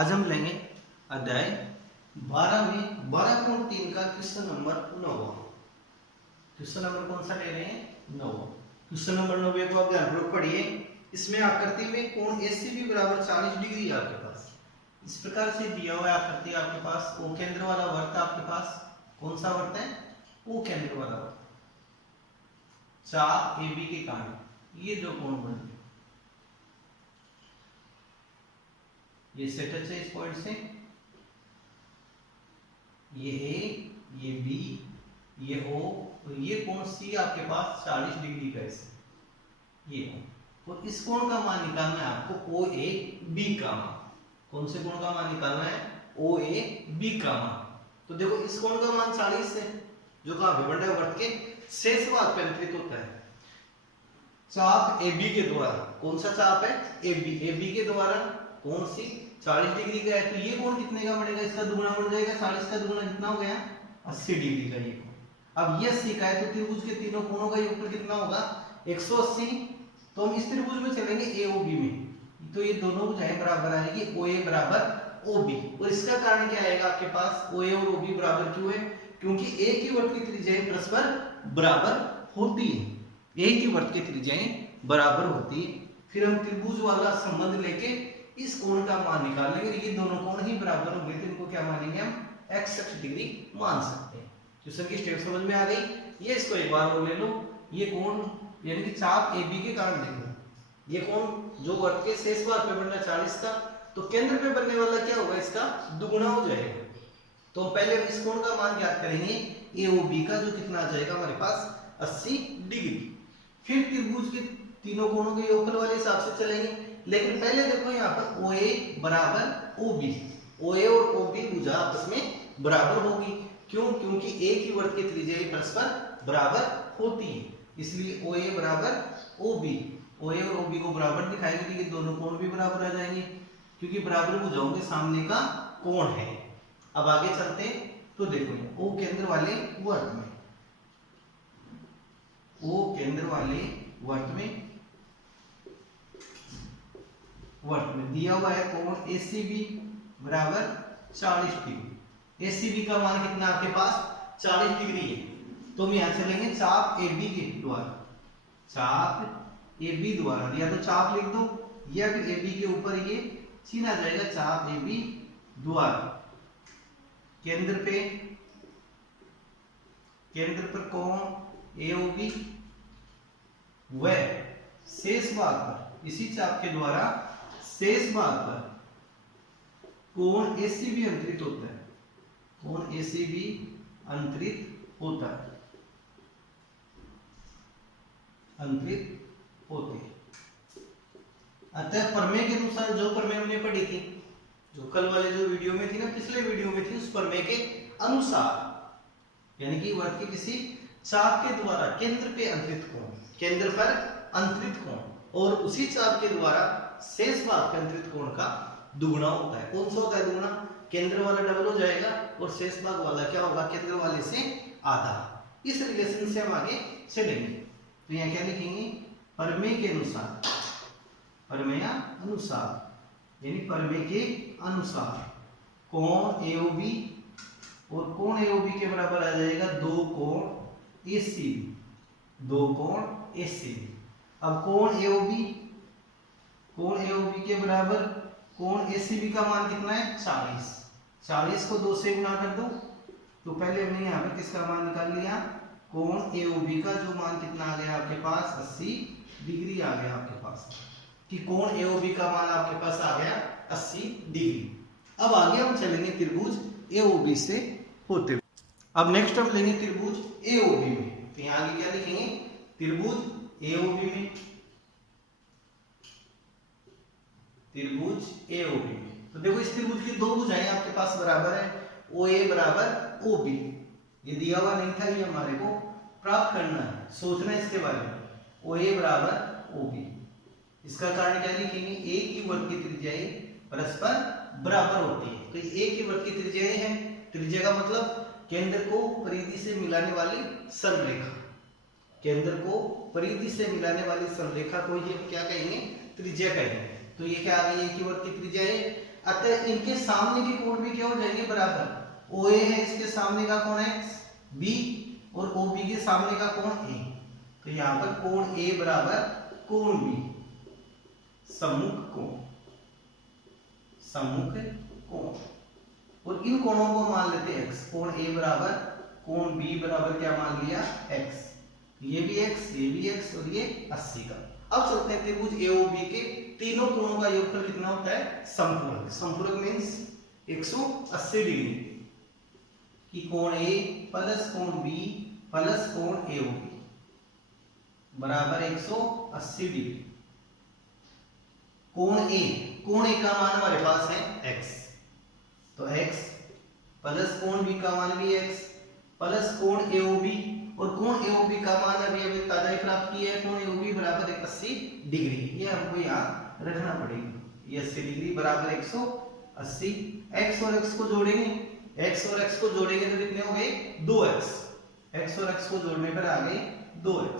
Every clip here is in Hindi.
आज हम लेंगे अध्याय 12 में 12.3 का क्वेश्चन नंबर 9। क्वेश्चन नंबर कौन सा ले रहे हैं? 9। क्वेश्चन नंबर 9 को आप ध्यानपूर्वक पढ़िए। इसमें आकृति में कोण एसीबी बराबर 40 डिग्री है आपके पास। इस प्रकार से दिया हुआ आकृति आपके पास ओ केंद्र वाला वृत्त आपके पास कौन सा वृत्त है? ओ केंद्र वाला वृत्त। चाप AB के कारण ये जो कोण बन गए, ये सेट है इस पॉइंट से, ये A, ये B, ये O और ये कोण C आपके पास 40 डिग्री का है ये कोण। और इस कोण का मान निकालना है आपको OAB का मान। कौन से कोण का मान निकालना है? OAB का मान। तो देखो इस कोण का मान 40 है जो कहां पे बन रहा है? वृत्त के शेष भाग पे अंतरित होता है चाप AB के द्वारा। कौन सा चाप है? AB के द्वारा कोण C 40 डिग्री का है। तो ये कोण कितने का बनेगा? इसका दुगुना बन जाएगा। 40 का दुगुना कितना हो गया? 80 डिग्री का ये कोण। अब ये 80 का है तो त्रिभुज के तीनों कोणों का योगफल कितना होगा? 180। तो हम इस त्रिभुज में चलेंगे AOB में, तो ये दोनों भुजाएं बराबर आएगी। OA बराबर OB। और इसका कारण क्या आएगा आपके पास? OA और OB बराबर क्यों है? क्योंकि एक ही वृत्त की त्रिज्याएं परस्पर बराबर होती है। एक ही वृत्त की त्रिज्याएं बराबर होती है। फिर हम त्रिभुज वाला संबंध लेके इस कोण का मान निकाल लेंगे। ये दोनों कोण ही बराबर होंगे तो इनको क्या मानेंगे हम? x डिग्री मान सकते हैं। क्वेश्चन की स्टेप समझ में आ गई? ये इसको एक बार और ले लो। ये कोण यानी कि चाप AB के कारण देखो, ये कोण जो वृत्त के शेष भाग पे बनना 40 का, तो केंद्र पे बनने वाला क्या होगा? इसका दुगुना हो जाएगा। तो पहले हम इस कोण का मान ज्ञात करेंगे AOB का, जो कितना आ जाएगा हमारे पास 80 डिग्री। फिर त्रिभुज के तीनों कोणों के योगफल वाले हिसाब से चलेंगे। लेकिन पहले देखो यहाँ पर OA बराबर OB, OA और OB भुजा आपस में बराबर होगी। क्यों? क्योंकि एक ही वृत्त की त्रिज्याएं परस्पर बराबर होती है, इसलिए OA बराबर OB। OA और OB को बराबर दिखाएंगे तो ये दोनों कोण भी बराबर आ जाएंगे, क्योंकि बराबर भुजाओं के सामने का कोण है। अब आगे चलते हैं तो देखो O केंद्र वाले वृत्त में, O केंद्र वाले वृत्त में दिया हुआ है कोण ACB बराबर 40 डिग्री। ACB का मान कितना आपके पास? 40 डिग्री है। तो हम यहां चलेंगे चाप AB के द्वारा। चाप AB द्वारा, या तो चाप लिख दो या फिर AB के ऊपर ये चिन्ह आ जाएगा चाप AB द्वारा। केंद्र पर कोण AOB व शेष भाग पर, इसी चाप के द्वारा शेष भाग पर कोण ACB अंतरित होता है। कोण ACB अंतरित होता है, अंतरित होते हैं। अतः प्रमेय के अनुसार, जो प्रमेय हमने पढ़ी थी, जो कल वाले जो वीडियो में थी ना, पिछले वीडियो में थी, उस प्रमेय के अनुसार यानी कि वृत्त के किसी चाप के द्वारा केंद्र पे अंतरित कोण, केंद्र पर अंतरित कोण और उसी चाप के द्वारा शेष भाग पे अंतरित कोण का दुगुना होता है। कौन सा होता है दुगुना? केंद्र वाला डबल हो जाएगा और शेष भाग वाला क्या होगा? केंद्र वाले से आधा। इस रिलेशन से हम आगे चलेंगे। तो यहाँ क्या लिखेंगे? प्रमेय के अनुसार, प्रमेय अनुसार यानी प्रमेय के अनुसार कोण AOB और कोण AOB के बराबर आ जाएगा दो कोण ACB, दो कोण ACB। अब कोण AOB के बराबर कोण ACB का मान कितना है? 40। 40 को 2 से गुणा कर दो। तो पहले हमने यहाँ पर किसका मान निकाल लिया? कोण AOB का, जो मान कितना आ गया आपके पास? 80 डिग्री आ गया आपके पास, कि कोण AOB का मान आपके पास आ गया 80 डिग्री। अब आगे हम चलेंगे त्रिभुज AOB से होते हुए। अब नेक्स्ट हम लेंगे त्रिभुज AOB में। तो यहाँ आगे क्या लिखेंगे? त्रिभुज AOB में, त्रिभुज AOB में। तो देखो इस त्रिभुज की दो भुजाएं आपके पास बराबर है, OA बराबर OB। ये दिया हुआ नहीं था, ये हमारे को प्राप्त करना है, सोचना है इसके बारे में। OA बराबर OB। इसका कारण क्या लिखेंगे? एक ही वृत्त की त्रिज्याएं परस्पर बराबर होती है। तो एक ही वृत्त की त्रिज्याएं हैं। त्रिज्या का मतलब केंद्र को परिधि से मिलाने वाली सरलरेखा, केंद्र को परिधि से मिलाने वाली सरलरेखा को ही क्या कहेंगे? त्रिज्या कहेंगे। तो ये क्या आ गई? एक ही वृत्त की त्रिज्या है। अतः इनके सामने के कोण भी क्या हो जाएंगे बराबर। OA है, इसके सामने का कोण है B और OB के सामने का कोण A। तो यहाँ पर कोण A बराबर कोण B, सम्मुख कोण, सम्मुख कोण। और इन कोणों को मान लेते हैं x। कोण A बराबर कोण B बराबर क्या मान लिया x, ये भी x, ये भी x और ये 80 का। अब चलते हैं त्रिभुज AOB के तीनों कोणों का योगफल कितना होता है समपूरक। समपूरक मींस 180 डिग्री कि कोण A प्लस कोण B प्लस कोण AOB बराबर 180 डिग्री। कोण A का मान हमारे पास है x, तो x प्लस कोण B का मान भी x प्लस कोण AOB, और कोण AOB का मान अभी अभी ताजा ही प्राप्त किया है, कोण AOB बराबर 80 डिग्री। ये हमको यहाँ रखना पड़ेगा, ये 80 डिग्री बराबर 180। x और x को जोड़ेंगे, x और x को जोड़ेंगे तो कितने हो गए 2x, x और x को जोड़ने पर आ गए 2x,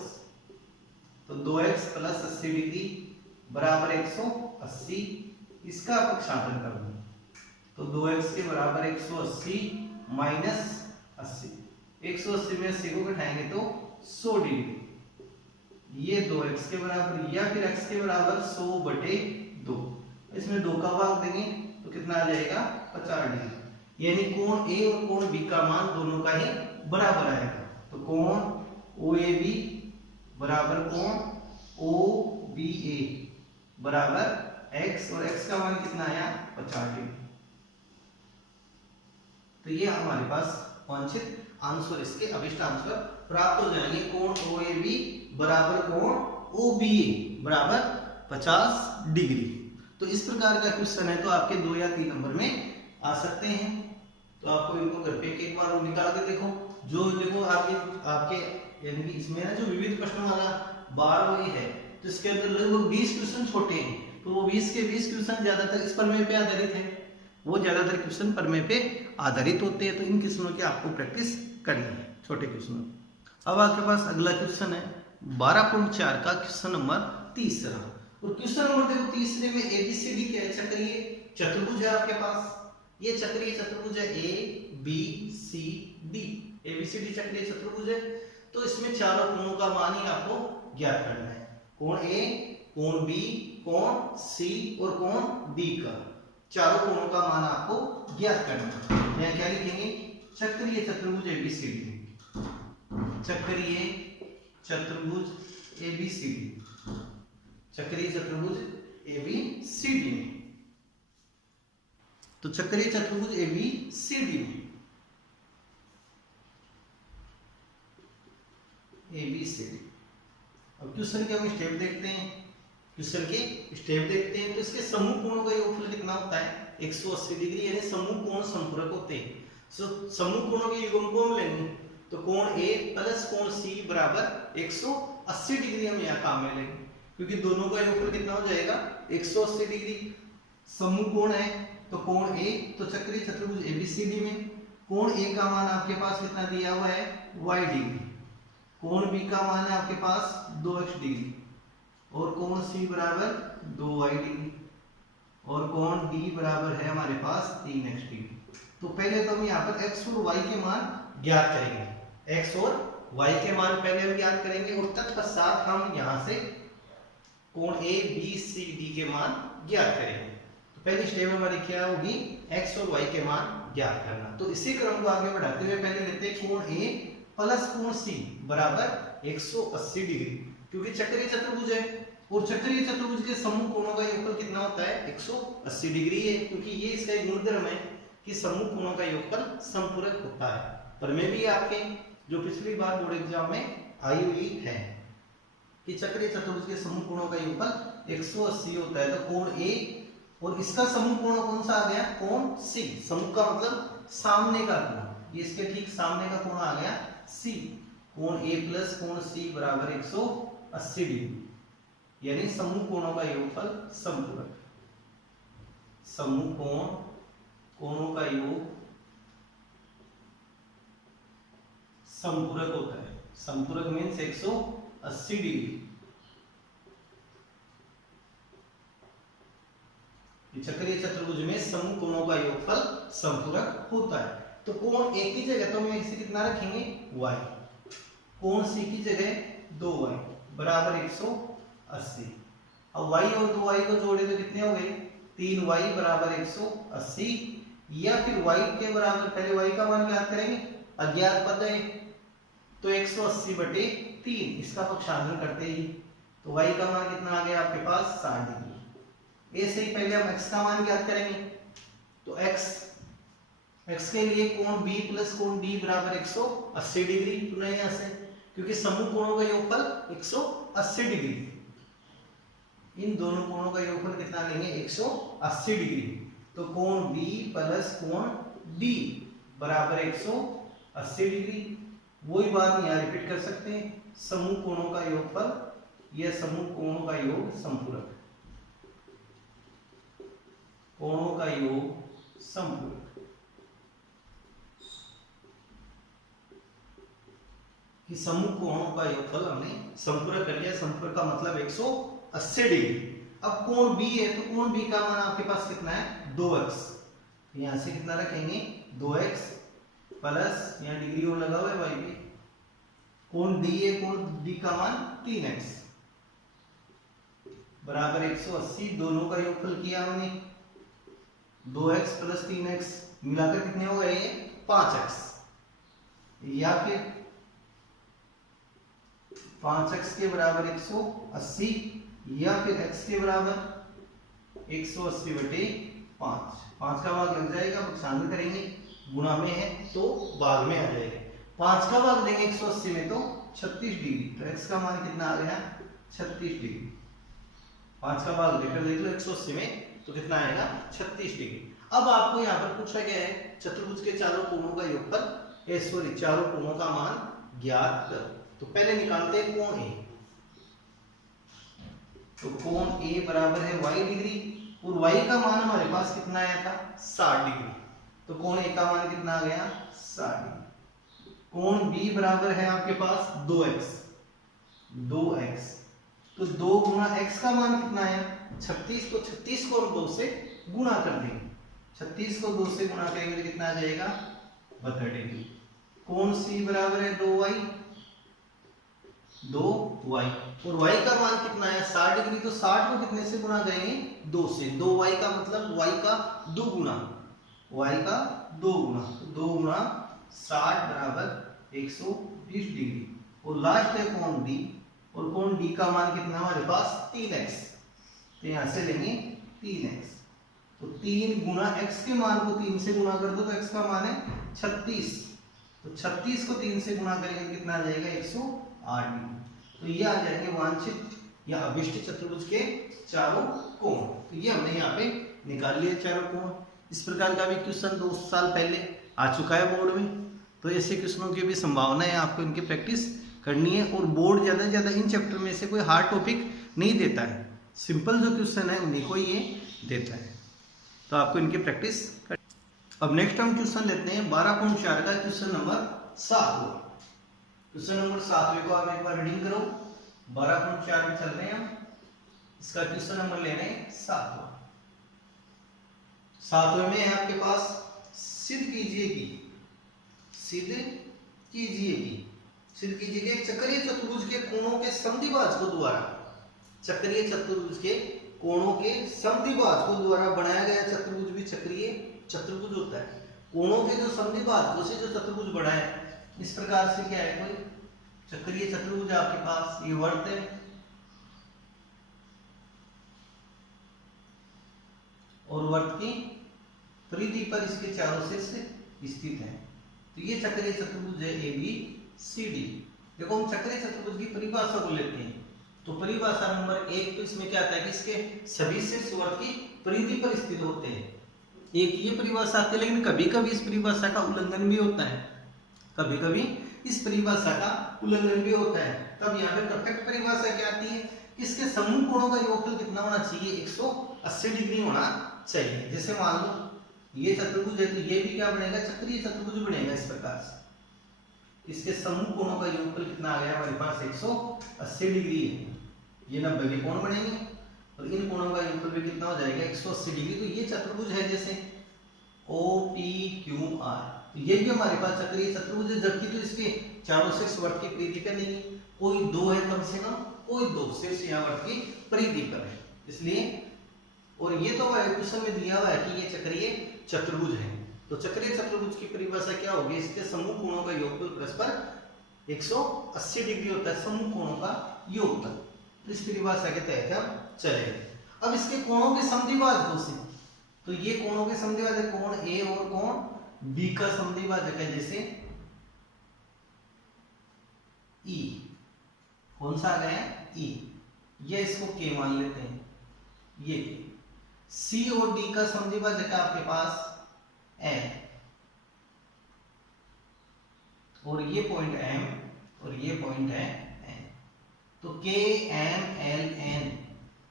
तो 2x प्लस 80 डिग्री बराबर 180। इसका अपक्षांतर कर दो तो 2x के बराबर 180 माइनस 80, 180 में 80 को घटाएंगे तो 100 डिग्री, ये 2x के बराबर या फिर x के बराबर 100/2। इसमें 2 का भाग देंगे तो कितना आ जाएगा 50 डिग्री, यानी कोण A और कोण B का मान दोनों का ही बराबर आएगा। तो कोण OAB बराबर कोण OBA बराबर x, और x का मान कितना आया 50 डिग्री। तो ये हमारे पास वांछित आंसर, इसके अभिष्ट आंसर प्राप्त हो जाएंगे। कोण OAB बराबर कोण OBA बराबर 50 डिग्री। तो इस प्रकार का क्वेश्चन है तो आपके 2 या 3 नंबर में आ सकते हैं। तो आपको इनको घर पे एक बार निकाल के देखो, जो देखो आपके यानी कि इसमें ना जो विविध प्रश्न वाला 12 वही है, तो इसके अंदर लगभग 20 क्वेश्चन छोटे हैं, तो वो 20 के 20 क्वेश्चन ज्यादातर इस प्रमेय पे आधारित है, वो ज्यादातर क्वेश्चन प्रमेय पे आधारित होते हैं। तो इन क्वेश्चनों की आपको प्रैक्टिस करनी है, छोटे क्वेश्चनों। अब आपके पास अगला क्वेश्चन है 12.4 का क्वेश्चन नंबर 3। और क्वेश्चन नंबर देखो तीसरे में ABCD क्या है, चक्रीय चतुर्भुज है आपके पास। ये चक्रीय चतुर्भुज है ABCD, ABCD चक्रीय चतुर्भुज है। तो इसमें चारों कोणों का मान ही आपको ज्ञात करना है, कोण A, कोण B, कोण C और कोण D का चारों कोणों का मान आपको ज्ञात करना है। यहाँ क्या लिखेंगे चक्रीय चतुर्भुज ABCD, चक्रीय चतुर्भुज ABCD, चक्रीय चतुर्भुज ABCD में। तो चक्रीय चतुर्भुज ABCD में ABCD। अब क्वेश्चन के हम स्टेप देखते हैं, क्वेश्चन के स्टेप देखते हैं। तो इसके समूह कोणों का योगफल कितना होता है 180 डिग्री, यानी समूह कोण संपूरक होते हैं। समूह कोणों के युग्म को हम लेंगे तो कोण A प्लस कोण C बराबर 180 डिग्री हम यहाँ काम में लेंगे, क्योंकि दोनों का योगफल कितना हो जाएगा 180 डिग्री। समूह कोण है तो कोण A, तो चक्रीय चतुर्भुज ABCD में कोण A का मान आपके पास कितना दिया हुआ है y डिग्री, कोण B का मान है आपके पास 2x डिग्री, और कोण C बराबर 2y डिग्री, और कोण D बराबर है हमारे पास 3x डिग्री। तो पहले तो हम यहाँ पर x और y के मान ज्ञात करेंगे, x और y के मान पहले हम ज्ञात करेंगे, और तत्पश्चात हम यहाँ से कोण A B C D के मान ज्ञात करेंगे। तो पहली स्टेप हमारी क्या होगी x और y के मान ज्ञात करना। तो इसी क्रम को आगे बढ़ाते हुए पहले लेते हैं कोण A प्लस कोण C बराबर 180 डिग्री, क्योंकि चक्रीय चतुर्भुज है और चक्रीय चतुर्भुज के समूह कोणों का योगफल कितना होता है 180 डिग्री है, क्योंकि ये इसका एक गुणधर्म है कि समूह कोणों का योगफल संपूरक होता है। प्रमेय भी आपके जो पिछली बार बोर्ड एग्जाम में आई हुई है कि चक्रीय चतुर्भुज के समूह कोणों का योगफल 180 होता है। तो कोण A और इसका समूह कोण कौन सा आ गया कोण C, समूह का मतलब सामने का कोण, ये इसके ठीक सामने का कोण आ गया C। कोण A प्लस कोण C बराबर 180 डिग्री, यानी समूह कोणों का योगफल संपूरक। समूह कोणों का योग संपूरक होता है। संपूरक मीन्स 180 डिग्री, कि चक्रीय चतुर्भुज में समूह कोणों का योगफल समपूरक होता है। तो कोण एक की जगह तो हम इसे कितना रखेंगे y, कोण सी की जगह 2y बराबर 180। अब y और 2y को जोड़े तो कितने हो गए 3y बराबर 180, या फिर y के बराबर पहले y का मान ज्ञात करेंगे, अज्ञात पद है तो 180 बटे 3, इसका पक्षांतर करते ही तो y का मान कितना आ गया आपके पास 60 डिग्री। ऐसे ही पहले हम x का मान ज्ञात करेंगे, तो x के लिए कोण b प्लस कोण d बराबर 180 डिग्री, पुनः यहाँ से क्योंकि समूह कोणों का योगफल 180 डिग्री, इन दोनों कोणों का योगफल कितना लेंगे 180 डिग्री, तो कोण b प्लस कोण d बराबर 180 डिग्री। वही बात यहाँ रिपीट कर सकते हैं, समूह कोणों का योगफल, यह समूह कोणों का योग समपूरक, कोणों का योग समपूरक। कि समूह कोणों का योगफल हमने समपूरक कर लिया, समपूरक का मतलब 180 डिग्री। अब कोण b है तो कोण b का मान आपके पास कितना है 2x, यहां से कितना रखेंगे 2x प्लस यहाँ डिग्री और लगा हुआ है y पे, कोण d है, कोण d का मान 3x बराबर 180, दोनों का योगफल किया हमने 2x प्लस 3x मिलाकर कितने हो गए 5x, या फिर 5x के बराबर 180, या फिर x के बराबर 180 बटे 5, 5 का भाग लग जाएगा, पक्षांतर करेंगे, गुणा में है तो भाग में आ जाएगा, 5 का भाग देंगे 180 में तो 36 डिग्री, तो x का मान कितना आ गया 36 डिग्री, 5 का भाग देकर देख लो 180 में तो कितना आएगा 36 डिग्री। अब आपको यहाँ पर पूछा गया है चतुर्भुज के चारों कोणों का योगफल, सॉरी चारों कोणों का मान ज्ञात करो। तो पहले निकालते हैं कोण A, तो कोण A बराबर है y डिग्री, और y का मान हमारे पास कितना आया था 60 डिग्री, तो कोण A का मान कितना आ गया 60 डिग्री। कोण B बराबर है आपके पास 2x, तो 2 गुना x का मान कितना है 36, तो 36 को हम 2 से गुणा कर देंगे, 36 को 2 से गुणा करेंगे तो कितना आ जाएगा 72 डिग्री। कोण C बराबर है 2y, और y का मान कितना है 60 डिग्री, तो 60 को कितने से गुणा करेंगे 2 से, 2y का मतलब y का 2 गुना, तो 2 गुना 60 बराबर 120 डिग्री, और लास्ट है कोण D, और कोण D का मान कितना हमारे पास 3x, तो यहां से लेंगे 3x, तो 3 गुना x के मान को 3 से गुणा कर दो तो x का मान है 36, तो 36 को 3 से गुणा करेंगे तो कितना आ जाएगा 108 डिग्री। तो ये आ जाएंगे वांछित या अभिष्ट चतुर्भुज के चारों कोण, तो ये हमने यहाँ पे निकाल लिए चारों कोण। इस प्रकार का भी क्वेश्चन 2 साल पहले आ चुका है बोर्ड में, तो ऐसे क्वेश्चनों की भी संभावना है, आपको इनकी प्रैक्टिस करनी है, और बोर्ड ज़्यादा से ज़्यादा इन चैप्टर में से कोई हार्ड टॉपिक नहीं देता है, सिंपल जो क्वेश्चन है उन्हीं को ये देता है, तो आपको इनकी प्रैक्टिस कर। अब नेक्स्ट हम क्वेश्चन लेते हैं 12.4 का क्वेश्चन नंबर 7। क्वेश्चन नंबर 7 को आप एक बार रीडिंग करो, 12.4 में चल रहे हैं हम, इसका क्वेश्चन नंबर ले रहे हैं 7वें में है आपके पास, सिद्ध कीजिए कि एक चक्रीय चतुर्भुज के कोणों के समद्विभाजकों द्वारा, चक्रीय चतुर्भुज के कोणों के समद्विभाजकों द्वारा बनाया गया चतुर्भुज भी चक्रीय चतुर्भुज होता है। कोणों के जो समद्विभाजकों से जो चतुर्भुज बना है, इस प्रकार से क्या है, कोई चक्रीय चतुर्भुज आपके पास, ये वर्त है, और वर्त की परिधि पर इसके चारों शीर्ष स्थित है, तो ये चक्रीय चतुर्भुज है ABCD। देखो हम चक्रीय चतुर्भुज की परिभाषा को लेते हैं, तो परिभाषा नंबर 1 तो इसमें क्या आता है कि इसके सभी शीर्ष वर्त की परिधि पर स्थित होते हैं, एक ये परिभाषा आती है, लेकिन कभी कभी इस परिभाषा का उल्लंघन भी होता है, इस परिभाषा का उल्लंघन भी होता है। तब यहाँ पे परफेक्ट परिभाषा क्या आती है कि इसके समूह कोणों का योगफल कितना होना चाहिए 180 डिग्री होना चाहिए। जैसे मान लो ये चतुर्भुज है तो ये भी क्या बनेगा चक्रीय चतुर्भुज बनेगा, इस प्रकार से इसके समूह कोणों का योगफल कितना आ गया हमारे पास 180 डिग्री है, ये 90 के कोण बनेंगे। और इन कोणों का योगफल भी कितना हो जाएगा 180 डिग्री। तो ये चतुर्भुज है जैसे ओ पी क्यू आर, तो ये भी हमारे पास चक्रीय चतुर्भुज है, जबकि तो इसके चारों से वर्त की परिधि पर नहीं, कोई दो है कम से कम, कोई दो से यहाँ वर्त की परिधि पर है, इसलिए। और ये तो हमारे क्वेश्चन में दिया हुआ है कि ये चक्रीय चतुर्भुज है। तो चक्रीय चतुर्भुज की परिभाषा क्या होगी, इसके समूह कोणों का योगफल परस्पर 180 डिग्री होता है, समूह कोणों का योगफल। तो इस परिभाषा के तहत हम चलेंगे। अब इसके कोणों के समद्विभाजकों से, तो ये कोणों के समद्विभाजक कोण ए और कोण बी का समद्विभाजक है, जैसे ई, कौन सा आ गया ई, ये इसको के मान लेते हैं, ये सी और डी का समद्विभाजक है आपके पास एम, और ये पॉइंट एम और ये पॉइंट है एन। तो के एम एल एन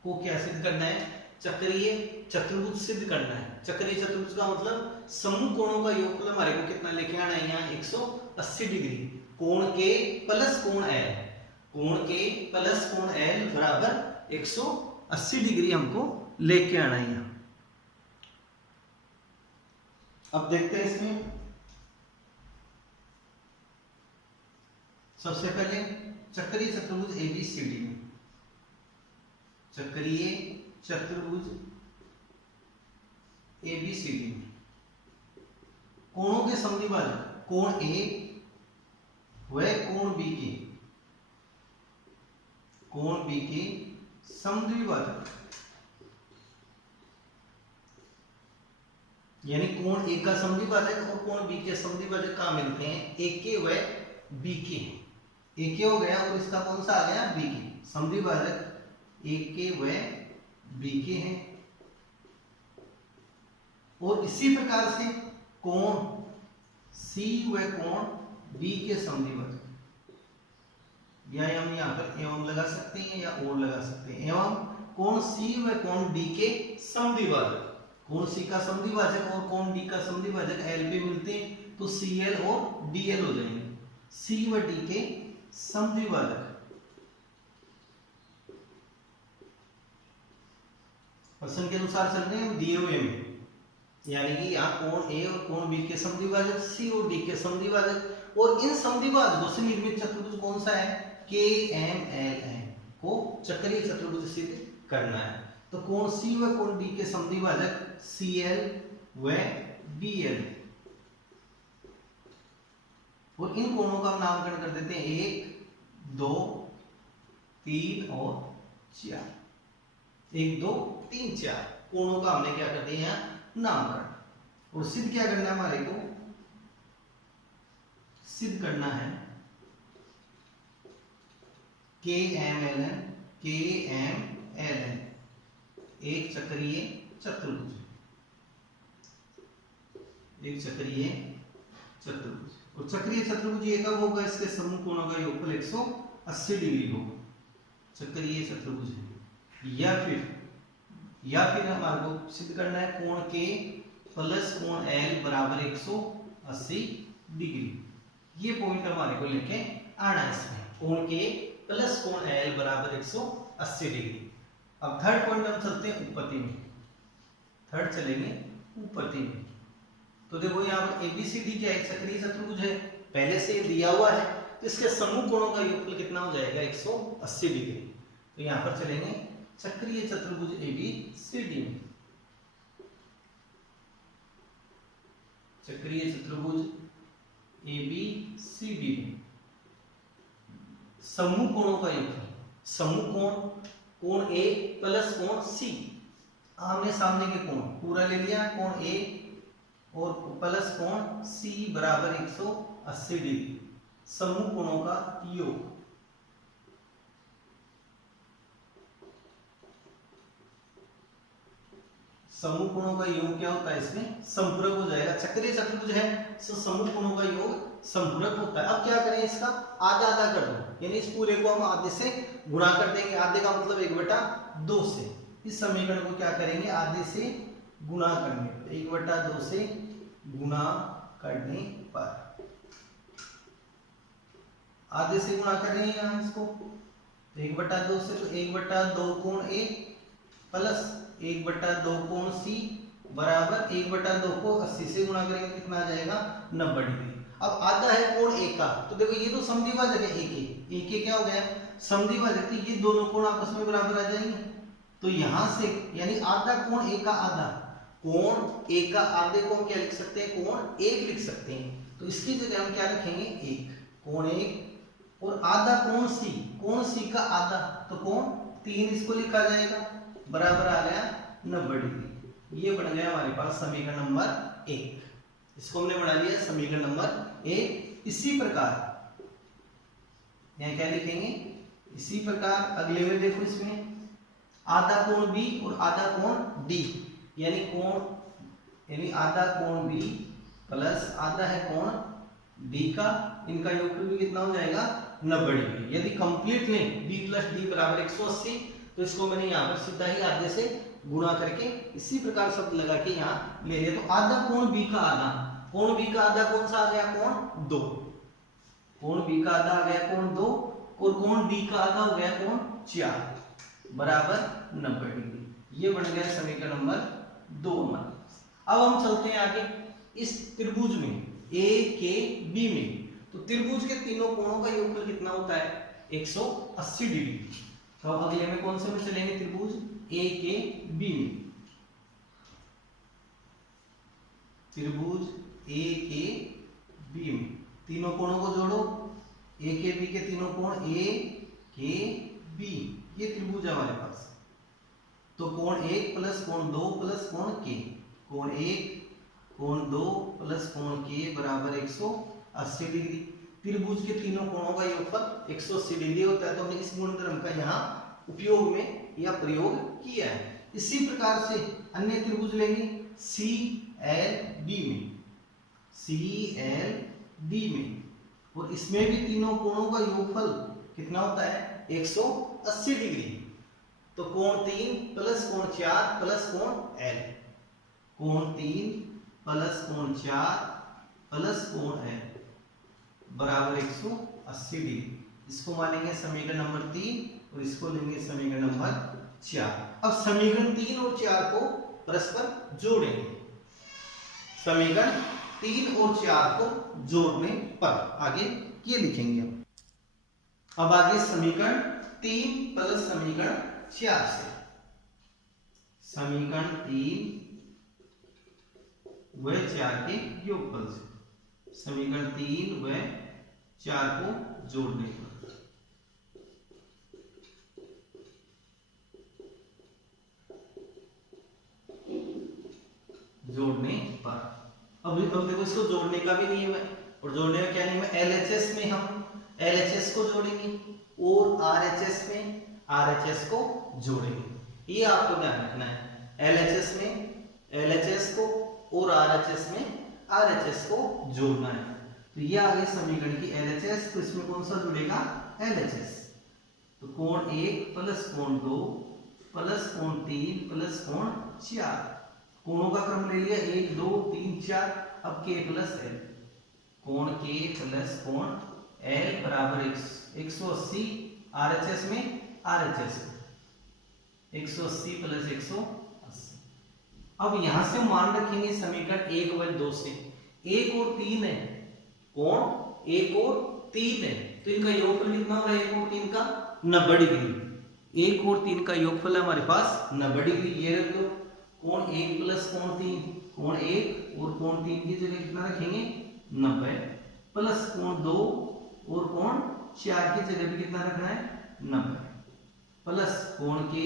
को क्या सिद्ध करना है, चक्रीय चतुर्भुज सिद्ध करना है। चक्रीय चतुर्भुज का मतलब समूह कोणों का योगफल हमारे को कितना लेके आना है, यहाँ 180 डिग्री, कोण के प्लस कोण एल, कोण के प्लस कोण एल बराबर 180 डिग्री हमको लेके आना है यहाँ। अब देखते हैं इसमें, सबसे पहले चक्रीय चतुर्भुज एबीसीडी में, चक्रीय चतुर्भुज एबीसीडी में कोणों के समद्विभाजक कोण ए व कोण बी के, कोण बी के समद्विभाजक, यानी कोण ए का समद्विभाजक और कोण बी के समद्विभाजक कहाँ मिलते हैं, ए के व बी के। ए के हो गया और इसका कौन सा आ गया बी के, समद्विभाजक ए के व बी के हैं। और इसी प्रकार से कोण सी व कोण बी के समद्विभाजक, या हम यहाँ पर एवं लगा सकते हैं या और लगा सकते हैं, एवं कोण सी व कोण डी के समद्विभाजक, कोण सी का समद्विभाजक और कोण डी का समद्विभाजक एल पे मिलते हैं, तो सी एल और डी एल हो जाएंगे, सी व डी के समद्विभाजक। प्रश्न के अनुसार चल रहे हैं दिए हुए में, यानी कि यहाँ कोण ए और कोण बी के समद्विभाजक, सी और डी के समद्विभाजक, और इन समद्विभाजकों से निर्मित चतुर्भुज कौन सा है, के एम एल एन को चक्रीय चतुर्भुज सिद्ध करना है। तो कोण सी व कोण डी के समद्विभाजक सी एल व बी एल, और इन कोणों का नामकरण कर देते हैं 1 2 3 और 4, 1 2 3 4 कोणों का हमने क्या कर दिया यहाँ नामकरण। और सिद्ध क्या करना है, हमारे को सिद्ध करना है के एम एल एन, के एम एल एन एक चक्रीय चतुर्भुज, एक चक्रीय चतुर्भुज। और चक्रीय चतुर्भुज ये कब होगा, इसके समूह कोणों का योगफल 180 डिग्री होगा, चक्रीय चतुर्भुज है। या फिर हमारे को सिद्ध करना है कोण के प्लस कोण एल बराबर 180 डिग्री, ये पॉइंट हमारे को लेके आना है इसमें, कोण के प्लस कोण एल बराबर 180 डिग्री। अब थर्ड पॉइंट हम चलते हैं उपपत्ति में, थर्ड चलेंगे उपपत्ति में। तो देखो यहाँ पर एबीसीडी क्या है, चक्रीय चतुर्भुज है, पहले से दिया हुआ है, तो इसके समूह कोणों का योगफल कितना हो जाएगा 180 डिग्री। तो यहाँ पर चलेंगे चक्रीय चतुर्भुज एबीसीडी में, चक्रीय चतुर्भुज एबीसीडी में समूह कोणों का योगफल, समूह कोण कोण ए प्लस कोण सी, आमने सामने के कोण पूरा ले लिया, कोण ए और प्लस कोण सी बराबर 180 डिग्री, समूह कोणों का योग। समूह कोणों का योग क्या होता है, इसमें संपूरक हो जाएगा, चक्रीय चतुर्भुज है तो समूह कोणों का योग संपूरक होता है। अब क्या करें, इसका आधा आधा कर दो, यानी इस पूरे को हम आधे से गुणा कर देंगे, आधे का मतलब 1/2 से, इस समीकरण को क्या करेंगे आधे से गुणा करेंगे, 1/2 से गुणा करने पर आधे से गुणा करेंगे यहाँ इसको, 1/2 से, तो 1/2 कोण ए प्लस 1/2 कोण सी बराबर 1/2 को 80 से गुणा करेंगे कितना आ जाएगा 90 डिग्री। अब आधा है कोण ए का, तो देखो ये तो समद्विभाजक है ए के क्या हो गया समद्विभाजक, तो ये दोनों कोण आपस में बराबर आ जाएंगे। तो यहां से यानी आधा कोण ए का आधा, कोण ए का आधे को हम क्या लिख सकते हैं कोण 1 लिख सकते हैं। तो इसकी जगह हम क्या लिखेंगे 1 कोण 1 और आधा कोण सी का आधा तो कोण 3 इसको लिखा जाएगा बराबर आ गया 90 डिग्री। ये बन गया हमारे पास समीकरण नंबर 1, इसको हमने बना लिया समीकरण नंबर 1। इसी प्रकार यहां क्या लिखेंगे, इसी प्रकार अगले में देखो इसमें आधा कोण बी और आधा कोण डी यानी आधा कोण बी प्लस आधा है कोण डी का, इनका योगफल भी कितना हो जाएगा 90 डिग्री। यदि कंप्लीट लें b प्लस डी बराबर 180 तो इसको मैंने यहाँ पर सीधा ही आधे से गुणा करके इसी प्रकार शब्द लगा के यहाँ ले लिया। तो आधा कोण b का आधा, कोण b का आधा कौन सा आ गया कोण 2, कोण b का आधा आ गया कोण 2 और कोण d का आधा हो गया कोण 4 बराबर 90 डिग्री। ये बन गया समीकरण नंबर 2 हमारा। अब हम चलते हैं आगे इस त्रिभुज में ए के बी में, तो त्रिभुज के तीनों कोणों का योगफल कितना होता है 180 डिग्री। तो अब अगले में कौन से में चलेंगे त्रिभुज ए के बी में, त्रिभुज ए के बी में तीनों कोणों को जोड़ो, ए के बी के तीनों कोण ए के बी, ये त्रिभुज है हमारे पास। तो कोण 1 प्लस कोण 2 प्लस कोण के, कोण 1 कोण 2 प्लस कोण के बराबर 180 डिग्री। त्रिभुज के तीनों कोणों का योगफल 180 डिग्री होता है, तो हमने इस गुणधर्म का यहाँ उपयोग में या प्रयोग किया है। इसी प्रकार से अन्य त्रिभुज लेंगे सी एल डी में, और इसमें भी तीनों कोणों का योगफल कितना होता है 180 डिग्री। तो कोण 3 प्लस कोण 4 प्लस कोण एल, कोण 3 प्लस कोण 4 प्लस कोण एल बराबर 180 डिग्री। इसको मानेंगे समीकरण नंबर 3 और इसको लेंगे समीकरण नंबर 4। अब समीकरण 3 और 4 को परस्पर जोड़ेंगे, समीकरण 3 और 4 को जोड़ने पर आगे ये लिखेंगे। अब आगे समीकरण 3 प्लस समीकरण 4 से, समीकरण 3 व 4 के योगफल से, समीकरण 3 व 4 को जोड़ने पर, अब देखो इसको जोड़ने का भी नियम है, और जोड़ने का क्या नियम है, एलएचएस में हम एलएचएस को जोड़ेंगे और आरएचएस में आरएचएस को जोड़ेंगे। ये आपको ध्यान रखना है, एलएचएस में एलएचएस को और आरएचएस में आरएचएस को जोड़ना है। तो ये आ गई समीकरण की एलएचएस, तो इसमें कौन सा जुड़ेगा एलएचएस। तो कोण 1 प्लस कोण 2 प्लस कोण 3 प्लस कोण 4, कोणों का क्रम ले लिया 1 2 3 4, अब के प्लस एल, कोण के प्लस कोण एल बराबर 180, आरएचएस में आरएचएस 180 प्लस 180। अब यहां से मान रखेंगे समीकरण 1 व 2 से, 1 और 3 है, कोण 1 और 3 है, तो इनका योगफल कितना हो रहा है 1 और 3 का 90 डिग्री। 1 और 3 का योगफल है हमारे पास 90 डिग्री। ये रख दो, कोण 1 प्लस कोण 3, कोण 1 और कोण 3 की जगह कितना रखेंगे 90, प्लस कोण 2 और कोण 4 की जगह भी कितना रखना है 90, प्लस कोण के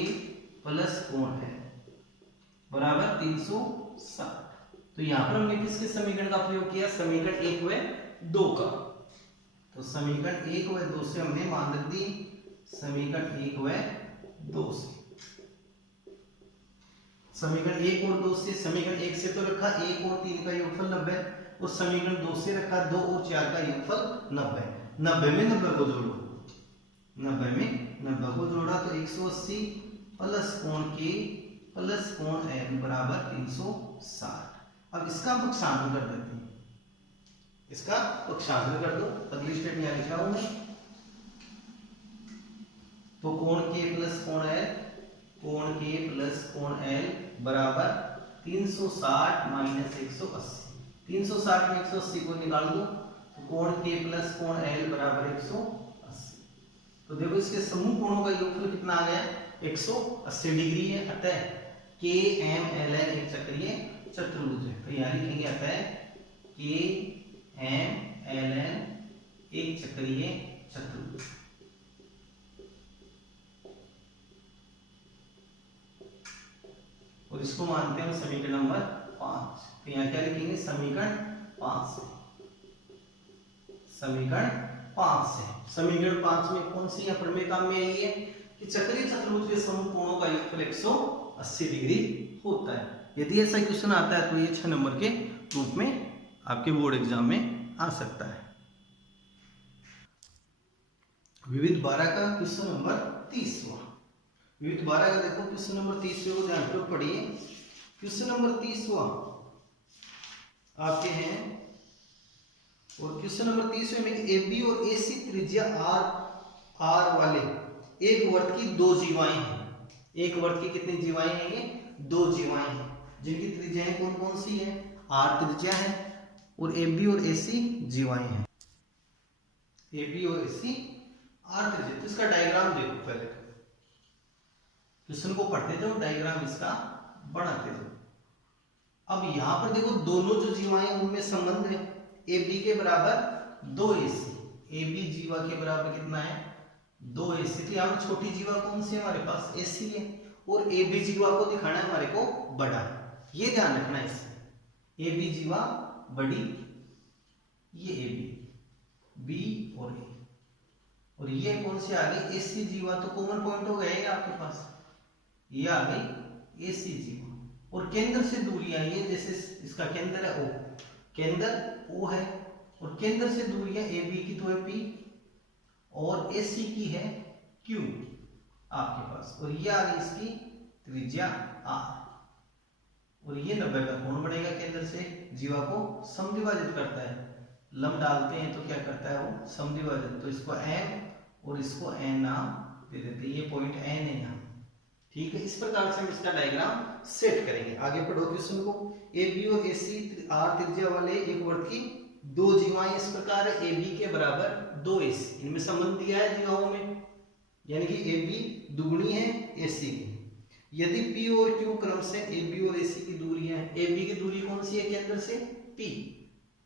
प्लस कोण है बराबर 360। तो यहां पर हमने किसके समीकरण का प्रयोग किया, समीकरण 1 व 2 का। तो समीकरण 1 व 2 से हमने मान रख दी, समीकरण 1 व 2 से, समीकरण 1 और 2 से, समीकरण 1 से तो रखा 1 और 3 का योगफल 90, और समीकरण 2 से रखा 2 और 4 का योगफल 90। 90 में 90 को जोड़ो, 90 में 90 को जोड़ा तो 180 प्लस कोण के प्लस कोण एल बराबर 360। अब इसका पक्षांतर कर देते हैं, इसका पक्षांतर कर दो, अगली स्टेप में लिखा हूं मैं। तो कोण के प्लस कोण एल कोण के प्लस कोण एल बराबर 360 माइनस 180। 360 में 180 को निकाल दो तो कोण के प्लस कोण एल बराबर 180। तो देखो इसके समूह कोणों का योगफल कितना आ गया, 180 डिग्री है। अतः के एम एल एन एक चक्रीय चतुर्भुज है। तो यहाँ लिखेंगे अतः के एम एल एन एक चक्रीय चतुर्भुज। और इसको मानते हैं समीकरण नंबर 5। तो यहाँ क्या लिखेंगे, समीकरण 5 से। समीकरण 5 से, समीकरण 5 में कौन सी यहाँ प्रमेय काम में आई है कि चक्रीय चतुर्भुज के समूह कोणों का योगफल 180 डिग्री होता है। यदि ऐसा क्वेश्चन आता है तो ये 6 नंबर के रूप में आपके बोर्ड एग्जाम में आ सकता है। विविध 12 का क्वेश्चन नंबर 30वां। विविध 12 का देखो क्वेश्चन नंबर 30वें को ध्यानपूर्वक पढ़िए। क्वेश्चन नंबर 30वां आपके हैं, और क्वेश्चन नंबर 30वें में ए बी और ए सी त्रिज्या आर वाले एक वर्त की 2 जीवाएं हैं। एक वर्त की कितनी जीवाएं हैं, ये 2 जीवाएं हैं, जिनकी त्रिज्याएं कौन कौन सी है, आर त्रिज्या है और ए बी और ए सी जीवाएं हैं। ए बी और ए सी आर त्रिज्या। तो इसका डायग्राम देखो, पहले क्वेश्चन को पढ़ते थे और डायग्राम इसका बनाते थे। अब यहां पर देखो दोनों जो जीवाएं उनमें संबंध है, ए बी के बराबर 2 ए सी। ए बी जीवा के बराबर कितना है, 2 ए सी। तो यहाँ छोटी जीवा कौन सी है, हमारे पास ए सी है, और ए बी जीवा को दिखाना है हमारे को बड़ा, ये ध्यान रखना है इससे। ए बी जीवा बड़ी, ये ए बी और ए, और ये कौन सी आ गई, ए सी जीवा। तो कॉमन पॉइंट हो गया आपके पास, ये आ गई ए सी जीवा। और केंद्र से दूरियां, ये जैसे इसका केंद्र है ओ, केंद्र ओ है, और केंद्र से दूरियां ए बी की तो है पी और ए सी की है क्यू आपके पास, और ये आ गई इसकी त्रिज्या आर। और ये 90 का कोण बनेगा, केंद्र से जीवा को समद्विभाजित करता है। लंब डालते हैं तो क्या करता है वो, समद्विभाजित। तो इसको एम और इसको एन नाम दे देते हैं, ये पॉइंट एन है यहाँ, ठीक है। इस प्रकार से हम इसका डायग्राम सेट करेंगे। आगे पढ़ो क्वेश्चन को। ए बी और ए सी आर त्रिज्या वाले एक वर्त की 2 जीवाएं इस प्रकार है, ए बी के बराबर 2 ए सी। इनमें संबंध दिया है जीवाओं में, यानी कि ए बी दुगुनी है ए सी की। यदि पी और क्यू क्रम से ए बी और ए सी की दूरी है, ए बी की दूरी कौन सी है, केंद्र से पी,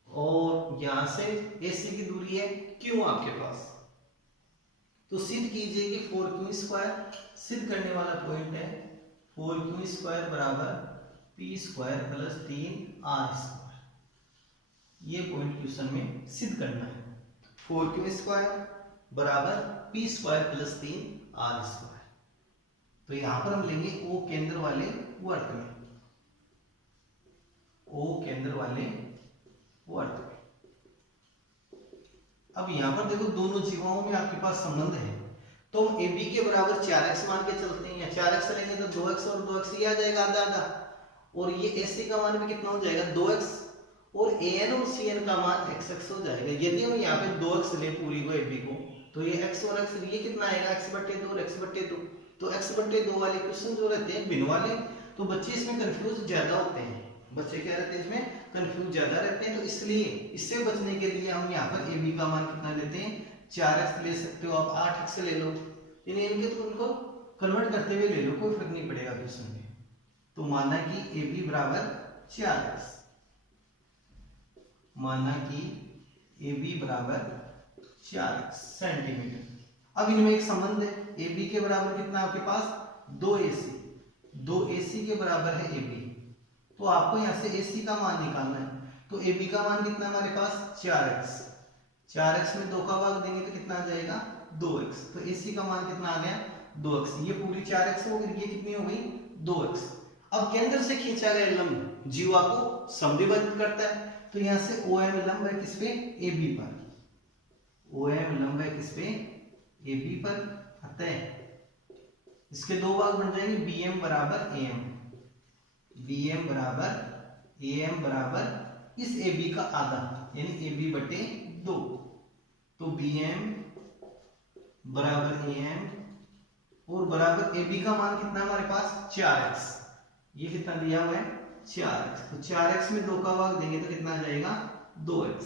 और यहां से ए सी की दूरी है क्यू आपके पास। तो सिद्ध कीजिए कि 4q², सिद्ध करने वाला पॉइंट है 4q² बराबर p² प्लस 3r²। ये पॉइंट क्वेश्चन में सिद्ध करना है। 4q² बराबर p² प्लस 3r²। तो यहां पर हम लेंगे ओ केंद्र वाले वर्त में, ओ केंद्र वाले वर्त में। अब यहां पर देखो दोनों जीवाओं में आपके पास संबंध है, तो हम ए बी के बराबर 4x मान के चलते हैं। या 4x लेंगे तो 2x और 2x ये आ जाएगा आधा आधा, और ये ए सी का मान भी कितना हो जाएगा 2x, और ए एन और सी एन का मान x हो जाएगा। यदि हम यहाँ पे 2x ले पूरी को ए बी को, तो ये x और x, ये कितना आएगा x/2 और x/2। तो x/2 वाले क्वेश्चन जो रहते हैं भिन्न वाले, तो बच्चे इसमें कंफ्यूज ज्यादा होते हैं। बच्चे क्या रहते हैं इसमें, कंफ्यूज ज्यादा रहते हैं। तो इसलिए इससे बचने के लिए हम यहाँ पर ए बी का मान कितना लेते हैं, 4x ले सकते हो आप, 8x ले लो, इनके तो उनको कन्वर्ट करते हुए ले लो, कोई फर्क नहीं पड़ेगा क्वेश्चन में। तो माना कि ए बी बराबर 4x, माना कि ए बी बराबर 4x सेंटीमीटर। अब इनमें एक संबंध है, ए बी के बराबर कितना आपके पास 2 AC, 2 AC के बराबर है ए बी। तो आपको यहां से AC का मान निकालना है। तो ए बी का मान कितना हमारे पास 4x, 4x में 2 का भाग देंगे तो कितना आ जाएगा 2x। तो AC का मान कितना आ गया 2x। ये पूरी 4x हो गई, ये कितनी हो गई 2x। अब केंद्र से खींचा गया लंब जीवा को समद्विभाजित करता है, तो यहां से OM लंब है किस पे, AB पर। OM लंब है किस पे, AB पर। अतः इसके 2 भाग बन जाएंगे, BM बराबर AM, BM बराबर AM बराबर इस AB का आधा, यानी AB/2। तो BM बराबर AM और बराबर ए बी का मान कितना हमारे पास 4x, ये कितना दिया हुआ है 4x, तो 4x में 2 का भाग देंगे तो कितना आ जाएगा 2x,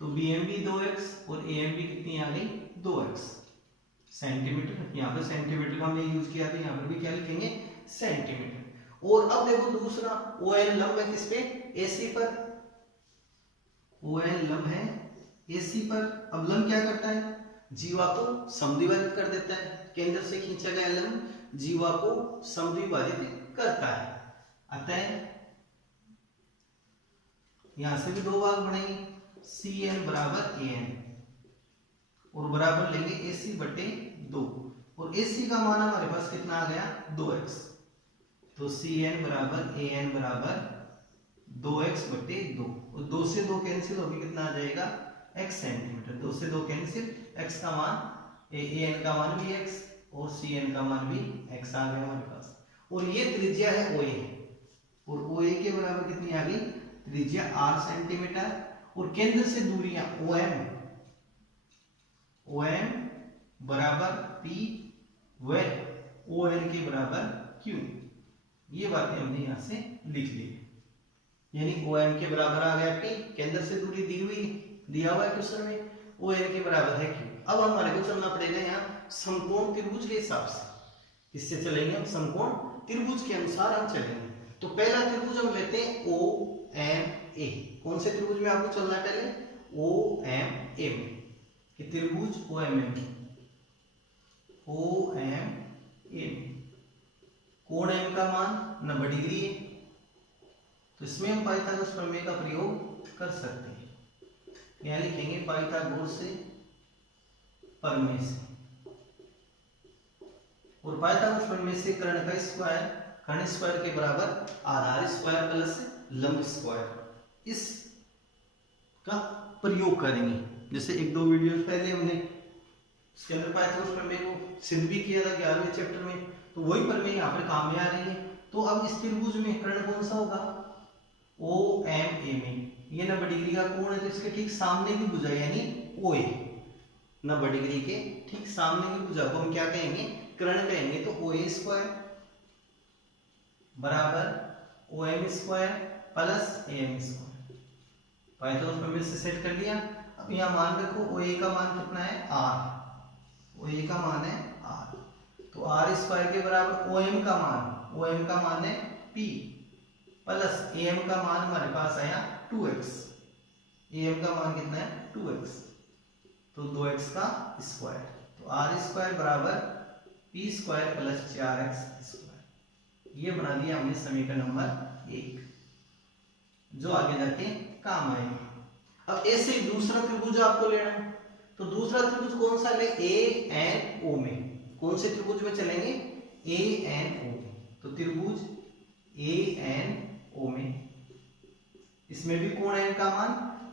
तो बी एम बी 2x और ए एम बी कितनी आ गई 2x सेंटीमीटर। यहाँ पे सेंटीमीटर का हमने यूज किया था, यहाँ पर भी क्या लिखेंगे सेंटीमीटर। और अब देखो दूसरा ओ एन लंब है किस पे एसी पर, ओ एन लंब है एसी पर। अब लंब क्या करता है, जीवा को समद्विभाजित कर देता है, केंद्र से खींचा गया लंब जीवा को समद्विभाजित करता है। अतः यहां से भी 2 भाग बनेंगे, सी एन बराबर ए एन और बराबर लेंगे AC बटे 2, और AC का मान हमारे पास कितना आ गया 2x, तो CN बराबर AN बराबर 2x बटे 2, और 2 से 2 कैंसिल होकर कितना आ जाएगा x सेंटीमीटर, 2 से 2 कैंसिल, x का मान AN का मान भी x और CN का मान भी x आ गया हमारे पास। और ये त्रिज्या है OA, और OA के बराबर कितनी आ गई त्रिज्या r सेंटीमीटर, और केंद्र से दूरियां OM बराबर P व ON के बराबर Q, ये बातें हमने यहां से लिख ली। यानी OM के बराबर आ गया P, केंद्र से दूरी दी हुई दिया हुआ है क्वेश्चन में, ON के बराबर है Q। अब हमारे को चलना पड़ेगा यहाँ समकोण त्रिभुज के हिसाब से, किससे चलेंगे हम समकोण त्रिभुज के अनुसार हम चलेंगे। तो पहला त्रिभुज हम लेते हैं OMA, कौन से त्रिभुज में आपको चलना है पहले OMA में, कि त्रिभुज OMA कोण M का मान 90 डिग्री है, तो इसमें हम पाइथागोरस प्रमेय का प्रयोग कर सकते हैं। यहाँ लिखेंगे पाइथागोरस प्रमेय से, और पाइथागोरस प्रमेय से कर्ण का स्क्वायर कर्ण स्क्वायर के बराबर आधार स्क्वायर प्लस लंब स्क्वायर, इस का प्रयोग करेंगे। जैसे 1-2 वीडियो पहले हमने इसके अंदर पाइथागोरस प्रमेय को सिद्ध भी किया था 11वें चैप्टर में, तो वही प्रमेय यहाँ पर काम में आ रही है। तो अब इस त्रिभुज में कर्ण कौन सा होगा OMA में, ये 90 डिग्री का कोण है, तो इसके ठीक सामने की भुजा यानी OA, 90 डिग्री के ठीक सामने की भुजा को हम क्या कहेंगे कर्ण कहेंगे, तो OA स्क्वायर बराबर OM square plus AM square. Pythagoras प्रमेय से सेट कर लिया। अब यहाँ मान रखो OA का मान कितना है R, OA का मान है R, तो R स्क्वायर के बराबर OM का मान है P प्लस AM का मान हमारे पास आया 2x, AM का मान कितना है 2x, तो 2x का स्क्वायर, तो R स्क्वायर बराबर P square plus 4x square. ये बना दिया हमने समीकरण नंबर 1, जो आगे जाके काम आएगा। अब ऐसे ही दूसरा त्रिभुज आपको लेना है, तो दूसरा त्रिभुज कौन सा ले ANO में, कौन से त्रिभुज में चलेंगे ANO में, तो त्रिभुज ANO में, इसमें भी कोण n का मान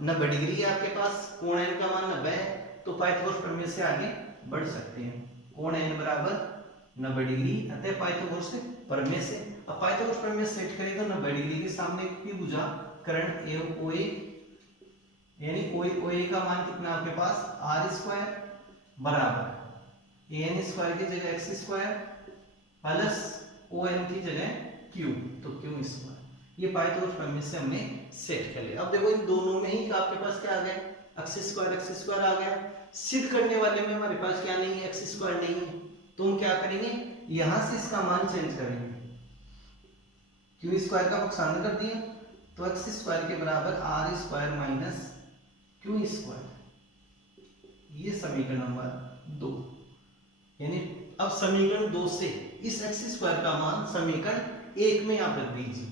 90 डिग्री है आपके पास, कोण n का मान 90 है, तो पाइथागोरस प्रमेय से आगे बढ़ सकते हैं। कोण n बराबर 90 डिग्री, अतः पाइथागोरस प्रमेय से, अब पाइथागोरस प्रमेय सेट करें तो 90 डिग्री के सामने की भुजा कर्ण OA, यानी OA का मान कितना आपके पास R स्क्वायर बराबर AN स्क्वायर की जगह x स्क्वायर प्लस ON की जगह Q, तो Q स्क्वायर। ये पाइथागोरस प्रमेय से हमने सेट कर लिया। अब देखो इन दोनों में ही आपके पास क्या आ गया x स्क्वायर आ गया। सिद्ध करने वाले में हमारे पास क्या नहीं है x स्क्वायर नहीं है, तो हम क्या करेंगे यहां से इसका मान चेंज करेंगे, Q स्क्वायर का नुकसान कर दिया, तो x स्क्वायर के बराबर R square minus Q square, ये समीकरण नंबर 2। यानी अब समीकरण 2 से इस x स्क्वायर का मान समीकरण 1 में आप रख दीजिए,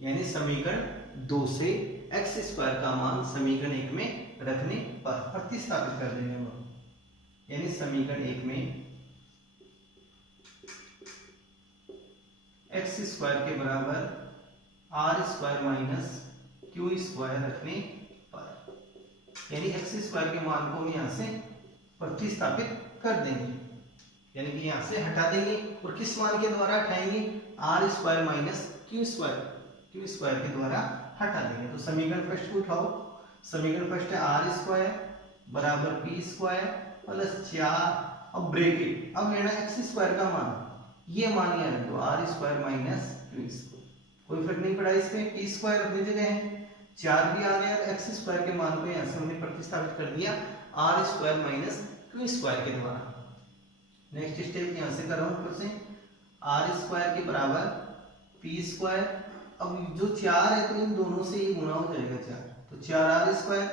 यानी समीकरण 2 से x स्क्वायर का मान समीकरण 1 में रखने पर प्रतिस्थापित कर देंगे हम, यानी समीकरण 1 में x स्क्वायर के बराबर R square minus Q square रखने पर, यानी x स्क्वायर के मान को हम यहाँ से प्रतिस्थापित कर देंगे, यानी कि यहाँ से हटा देंगे, और किस मान के द्वारा हटाएंगे R square minus Q square के द्वारा हटा देंगे। तो समीकरण फर्स्ट को उठाओ, समीकरण फर्स्ट है R स्क्वायर बराबर P स्क्वायर प्लस 4 अब ब्रेकेट, अब लेना एक्स स्क्वायर का मान, ये मान याद रखो R square minus Q square, कोई फर्क नहीं पड़ा इसमें, पी स्क्वायर अपनी जगह है, 4 भी आ गया, एक्स स्क्वायर के मान को यहाँ से हमने प्रतिस्थापित कर दिया R square minus Q square के द्वारा। नेक्स्ट स्टेप यहाँ से कर रहा हूँ ऊपर से, आर स्क्वायर के बराबर पी स्क्वायर, अब जो 4 है तो इन दोनों से ये गुणा हो जाएगा 4, तो 4 R square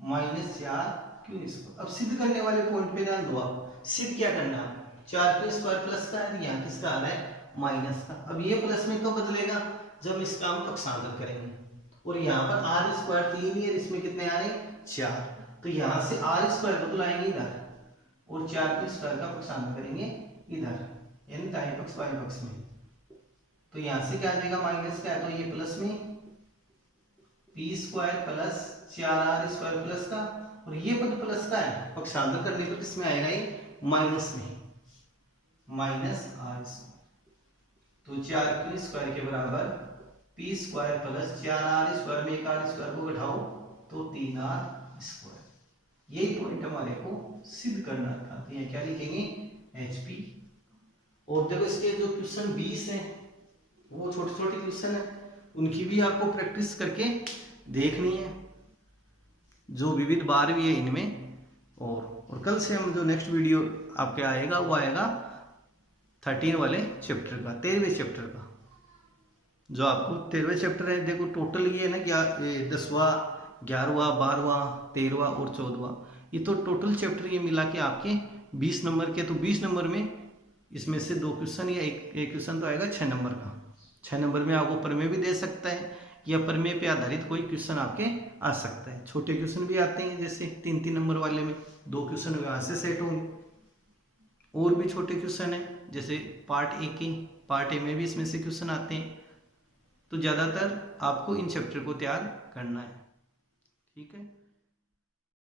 minus 4 Q square. अब सिद्ध करने वाले पॉइंट पे ध्यान दो आप, सिद्ध क्या करना है, 4 क्यू स्क्वायर प्लस का है, यहाँ किसका आ रहा है माइनस का। अब ये प्लस में कब बदलेगा, जब इसका हम पक्षांतर करेंगे, और यहाँ पर आर स्क्वायर 3 है, इसमें कितने आ रहे 4, तो यहाँ से आर स्क्वायर को लाएंगे इधर और 4 क्यू स्क्वायर का पक्षांतर करेंगे इधर, यानी दाएं पक्ष बाएं पक्ष में, तो यहाँ से क्या आ जाएगा माइनस का है, तो ये प्लस में P square plus 4 square plus का, और ये पद प्लस का है, पक्षांतर करने पर किसमें आएगा ये माइनस में, माइनस आर स्क्वायर, तो 4 क्यू स्क्वायर के बराबर पी स्क्वायर प्लस 4 स्क्वायर में 1 स्क्वायर को घटाओ तो 3 स्क्वायर। यही पॉइंट हमारे को सिद्ध करना था, तो यहाँ क्या लिखेंगे एच पी। और देखो इसके जो क्वेश्चन 20 हैं वो छोटे छोटे क्वेश्चन है, उनकी भी आपको प्रैक्टिस करके देखनी है, जो विविध बार भी है इनमें। और कल से हम जो नेक्स्ट वीडियो आपके आएगा वो आएगा 13 वाले चैप्टर का, 13वें चैप्टर का, जो आपको 13वें चैप्टर है। देखो टोटल ये है ना 10वां 11वां 12वां 13वां और 14वां, ये तो टोटल चैप्टर ये मिला के आपके 20 नंबर के। तो 20 नंबर में इसमें से 2 क्वेश्चन या एक क्वेश्चन तो आएगा 6 नंबर का। 6 नंबर में आपको प्रमेय भी दे सकता है या प्रमेय पे आधारित कोई क्वेश्चन आपके आ सकता है। छोटे क्वेश्चन भी आते हैं, जैसे 3-3 नंबर वाले में 2 क्वेश्चन वहां से सेट होंगे। और भी छोटे क्वेश्चन है, जैसे पार्ट ए के पार्ट ए में भी इसमें से क्वेश्चन आते हैं। तो ज़्यादातर आपको इन चैप्टर को तैयार करना है, ठीक है।